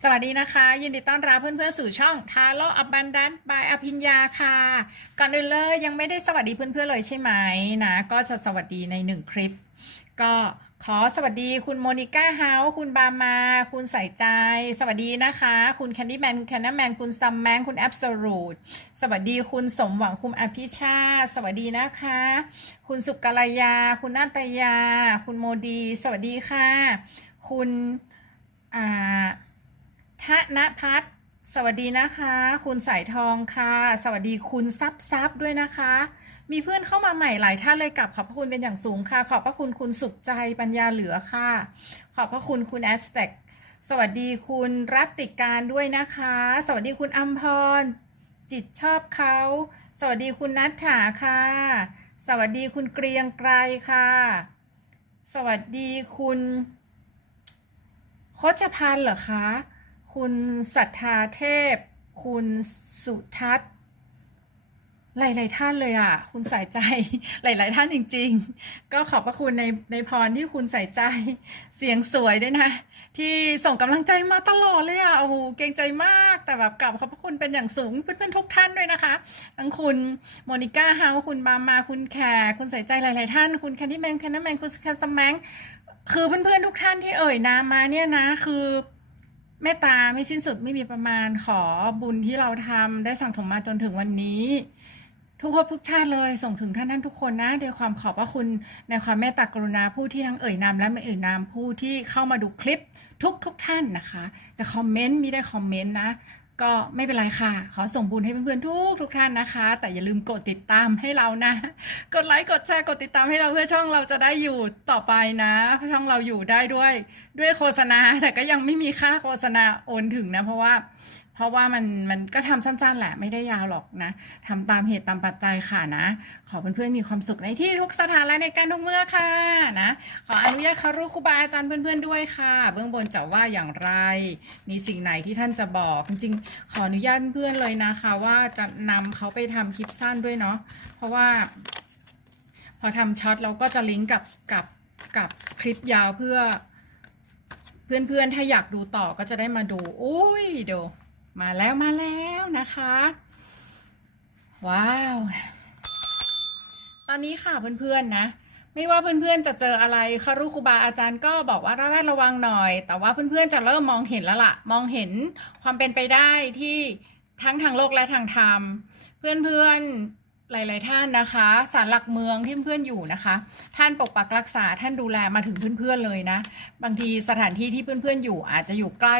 สวัสดีนะคะ ยินดีต้อนรับเพื่อนๆสู่ช่องทาโลอับบันดันบายอภิญญาค่ะ ก่อนอื่นเลยยังไม่ได้สวัสดีเพื่อนๆเลยใช่ไหมนะ ก็จะสวัสดีในหนึ่งคลิป ก็ขอสวัสดีคุณโมนิก้าเฮาคุณบามา คุณใส่ใจ สวัสดีนะคะ คุณแคนดี้แมนคุณแคนนาแมนคุณซัมแมนคุณแอบสูตสวัสดีคุณสมหวังคุณอภิชา สวัสดีนะคะ คุณสุกลยา คุณนาตยา คุณโมดี สวัสดีค่ะ คุณอ่า ธนพัฒน์สวัสดีนะคะ คุณสายทองค่ะ สวัสดีคุณซับซับด้วยนะคะ มีเพื่อนเข้ามาใหม่หลายท่านเลยกับขอบพระคุณเป็นอย่างสูงค่ะ ขอบพระคุณคุณสุขใจปัญญาเหลือค่ะ ขอบพระคุณคุณแอสเต็กสวัสดีคุณรัตติการด้วยนะคะ สวัสดีคุณอัมพร จิตชอบเขา สวัสดีคุณนัทถาค่ะ สวัสดีคุณเกรียงไกรค่ะ สวัสดีคุณโคชพันธ์เหรอคะ คุณศรัทธาเทพ คุณสุทัศน์หลาย ๆ ท่านเลยอะ คุณใส่ใจ หลาย ๆ ท่านจริง ๆ ก็ขอบพระคุณในในพรที่คุณใส่ใจ เสียงสวยด้วยนะ ที่ส่งกำลังใจมาตลอดเลยอะ โอ้โห เกรงใจมาก แต่แบบกลับขอบพระคุณเป็นอย่างสูง เพื่อน ๆ ทุกท่านด้วยนะคะ ทั้งคุณโมนิก้าเฮาคุณบามา คุณแขก คุณใส่ใจหลาย ๆ ท่าน คุณแคนดี้แมนแคนดี้แมนคุณแคนซัมแมงคือเพื่อน ๆ ทุกท่านที่เอ่ยนามมาเนี่ยนะ คือ เมตตาไม่สิ้นสุดไม่มีประมาณขอบุญที่เราทำได้สั่งสมมาจนถึงวันนี้ ทุกภพทุกชาติเลยส่งถึงท่านท่านทุกคนนะด้วยความขอบพระคุณในความเมตตากรุณาผู้ที่ทั้งเอ่ยนามและไม่เอ่ยนามผู้ที่เข้ามาดูคลิปทุกทุกท่านนะคะ จะคอมเมนต์มีได้คอมเมนต์นะ ก็ไม่เป็นไรค่ะ ขอส่งบุญให้เพื่อนๆทุกทุกท่านนะคะ แต่อย่าลืมกดติดตามให้เรานะ กดไลค์กดแชร์กดติดตามให้เราเพื่อช่องเราจะได้อยู่ต่อไปนะช่องเราอยู่ได้ด้วย ด้วยโฆษณาแต่ก็ยังไม่มีค่าโฆษณาโอนถึงนะ เพราะว่า เพราะว่ามันมันก็ทำสั้นๆ แหละไม่ได้ยาวหรอกนะทำตามเหตุตามปัจจัยค่ะนะ ขอเพื่อนๆมีความสุขในที่ทุกสถานและในการทุกเมื่อค่ะนะ ขออนุญาตคารุครูบาอาจารย์เพื่อนๆด้วยค่ะ เบื้องบนจะว่าอย่างไร มีสิ่งไหนที่ท่านจะบอก จริงๆ ขออนุญาตเพื่อนๆเลยนะคะ ว่าจะนำเขาไปทำคลิปสั้นด้วยเนาะเพราะว่า พอทำช็อตเราก็จะลิงก์กับกับกับคลิปยาวเพื่อ เพื่อนๆถ้าอยากดูต่อก็จะได้มาดูอุ้ยดู มาแล้วมาแล้วนะคะ ว้าว ตอนนี้ค่ะเพื่อนๆนะ ไม่ว่าเพื่อนๆจะเจออะไรคารุครูบาอาจารย์ก็บอกว่าระแวดระวังหน่อย แต่ว่าเพื่อนๆจะเริ่มมองเห็นแล้วล่ะ มองเห็นความเป็นไปได้ที่ทั้งทางโลกและทางธรรม เพื่อนๆหลาย ๆ ท่านนะคะศาลหลักเมืองที่เพื่อนๆอยู่นะคะ ท่านปกปักรักษาท่านดูแลมาถึงเพื่อน ๆ เลยนะ บางทีสถานที่ที่เพื่อน ๆ อยู่อาจจะอยู่ใกล้